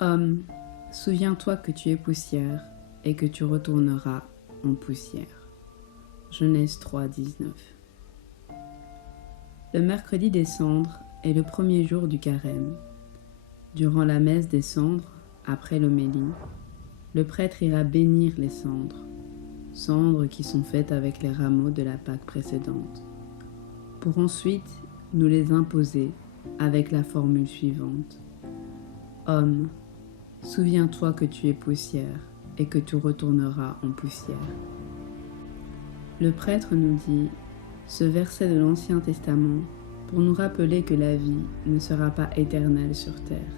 Homme, souviens-toi que tu es poussière et que tu retourneras en poussière. Genèse 3, 19. Le mercredi des cendres est le premier jour du carême. Durant la messe des cendres, après l'homélie, le prêtre ira bénir les cendres, cendres qui sont faites avec les rameaux de la Pâque précédente, pour ensuite nous les imposer avec la formule suivante. Homme, souviens-toi que tu es poussière et que tu retourneras en poussière. Le prêtre nous dit ce verset de l'Ancien Testament pour nous rappeler que la vie ne sera pas éternelle sur terre,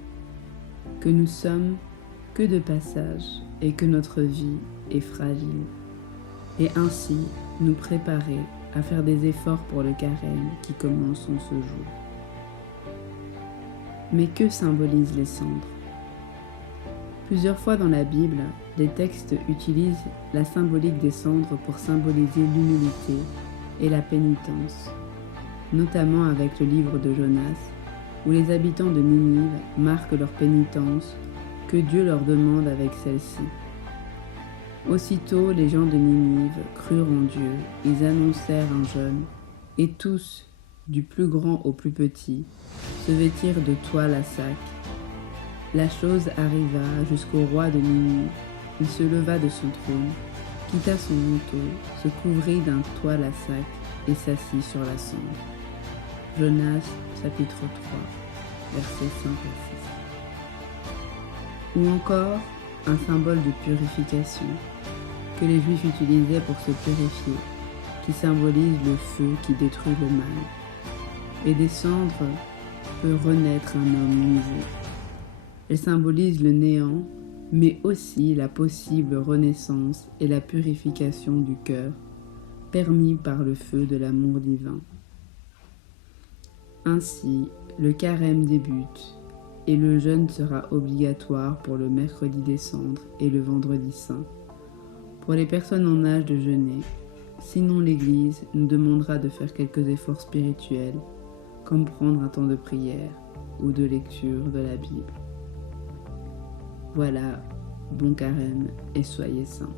que nous sommes que de passage et que notre vie est fragile, et ainsi nous préparer à faire des efforts pour le carême qui commence en ce jour. Mais que symbolisent les cendres ? Plusieurs fois dans la Bible, les textes utilisent la symbolique des cendres pour symboliser l'humilité et la pénitence, notamment avec le livre de Jonas, où les habitants de Ninive marquent leur pénitence que Dieu leur demande avec celle-ci. Aussitôt les gens de Ninive crurent en Dieu, ils annoncèrent un jeûne, et tous, du plus grand au plus petit, se vêtirent de toile à sac. La chose arriva jusqu'au roi de Ninive. Il se leva de son trône, quitta son manteau, se couvrit d'un toile à sac et s'assit sur la cendre. Jonas, chapitre 3, versets 5 à 6. Ou encore un symbole de purification que les Juifs utilisaient pour se purifier, qui symbolise le feu qui détruit le mal. Et des cendres peut renaître un homme nouveau. Elle symbolise le néant, mais aussi la possible renaissance et la purification du cœur, permis par le feu de l'amour divin. Ainsi, le carême débute, et le jeûne sera obligatoire pour le mercredi des cendres et le vendredi saint, pour les personnes en âge de jeûner. Sinon, l'Église nous demandera de faire quelques efforts spirituels, comme prendre un temps de prière ou de lecture de la Bible. Voilà, bon carême et soyez saints.